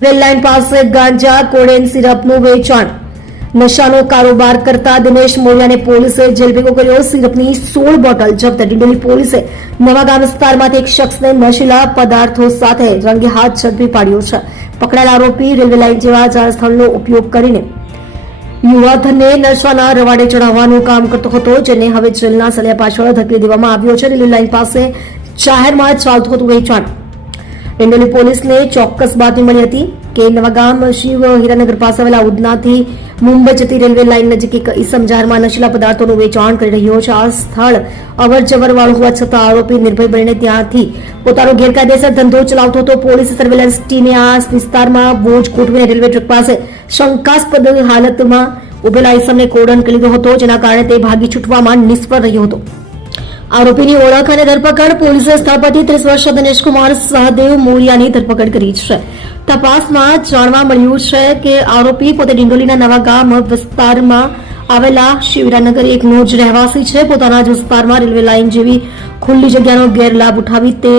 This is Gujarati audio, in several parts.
રેલ લાઇન પાસે ગાંજા કોડેન સિરપનું વેચાણ નશાનો કારોબાર કરતા દિનેશ મોરિયાને પોલીસે જેલ ભેગો કર્યો. સિરપની 16 બોટલ જપ્ત. ડિંડોલી પોલીસે નવાગામ વિસ્તારમાંથી એક શખ્સને નશીલા પદાર્થો સાથે રંગે હાથ ઝડપી પાડ્યો છે. પકડાયેલ આરોપી રેલવે લાઇન જેવા જાહેર સ્થળનો ઉપયોગ કરીને યુવાધનને નશાના રવાડે ચડાવવાનું કામ કરતો હતો, જેને હવે જેલના સળિયા પાછળ ધકેલી દેવામાં આવ્યો છે. રેલવે લાઇન પાસે જાહેરમાં ચાલતું હતું વેચાણ. ડિંડોલી પોલીસને ચોક્કસ બાતમી મળી હતી કે નવાગામ શિવ હીરાનગર પાસે આવેલા ઉધનાથી મુંબઈ જતી રેલવે લાઇન નજીક એક ઈસમ જાહેરમાં નશીલા પદાર્થોનું વેચાણ કરી રહ્યો છે. આ સ્થળ અવર જવર વાળું હોવા છતાં આરોપી નિર્ભય બનીને ત્યાંથી પોતાનો ગેરકાયદેસર ધંધો ચલાવતો હતો. પોલીસ સર્વેલન્સ ટીમે આ વિસ્તારમાં બોજ ગોઠવીને રેલવે ટ્રેક પાસે શંકાસ્પદ હાલતમાં ઉભેલા ઈસમને કોર્ડન કરી લીધો હતો, જેના કારણે તે ભાગી છૂટવામાં નિષ્ફળ રહ્યો હતો. આરોપીની ઓળખ અને ધરપકડ. પોલીસે સ્થળ પરથી 30 વર્ષીય દિનેશકુમાર સહદેવ મોરિયાની ધરપકડ કરી છે. તપાસમાં જાણવા મળ્યું છે કે આરોપી પોતે ડિંડોલીના નવાગામ વિસ્તારમાં આવેલા શિવરાનગર એકનો જ રહેવાસી છે. પોતાના જ વિસ્તારમાં રેલવે લાઇન જેવી ખુલ્લી જગ્યાનો ગેરલાભ ઉઠાવી તે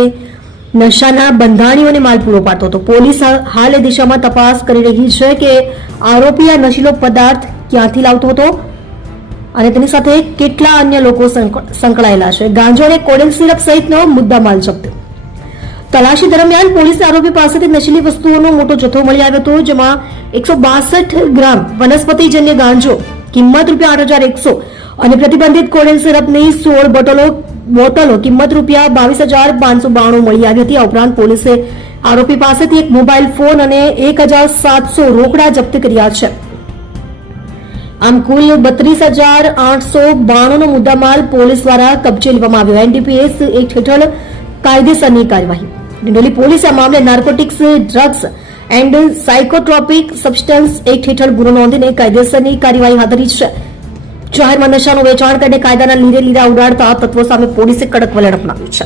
નશાના બંધાણીઓને માલ પૂરો પાડતો હતો. પોલીસ હાલ એ દિશામાં તપાસ કરી રહી છે કે આરોપી આ નશીલો પદાર્થ ક્યાંથી લાવતો હતો અને તેની સાથે કેટલા અન્ય લોકો સંકળાયેલા છે. ગાંજો અને કોડેન સિરપ સહિતનો મુદ્દામાલ જપ્ત. તલાશી દરમિયાન પોલીસે આરોપી પાસેથી નશીલી વસ્તુઓનો મોટો જથ્થો મળી આવ્યો હતો, જેમાં 162 ગ્રામ વનસ્પતિજન્ય ગાંજો કિંમત ₹8,100 અને પ્રતિબંધિત કોડેન સિરપની 16 બોટલો કિંમત ₹22,592 મળી આવી હતી. આ ઉપરાંત પોલીસે આરોપી પાસેથી એક મોબાઈલ ફોન અને 1,700 રોકડા જપ્ત કર્યા છે. આમ કુલ 32,892 નો મુદ્દામાલ પોલીસ દ્વારા કબજે લેવામાં આવ્યો. એનડીપીએસ એક્ટ હેઠળ કાયદેસરની કાર્યવાહી. ડિંડોલી પોલીસે આ મામલે narcotics, drugs and psychotropic substance act હેઠળ ગુનો નોંધીને કાયદેસરની કાર્યવાહી હાથ ધરી છે. જાહેરમાં નશાનું વેચાણ કરીને કાયદાના લીરે લીરા ઉડાડતા તત્વો સામે પોલીસે કડક વલણ અપનાવ્યું છે.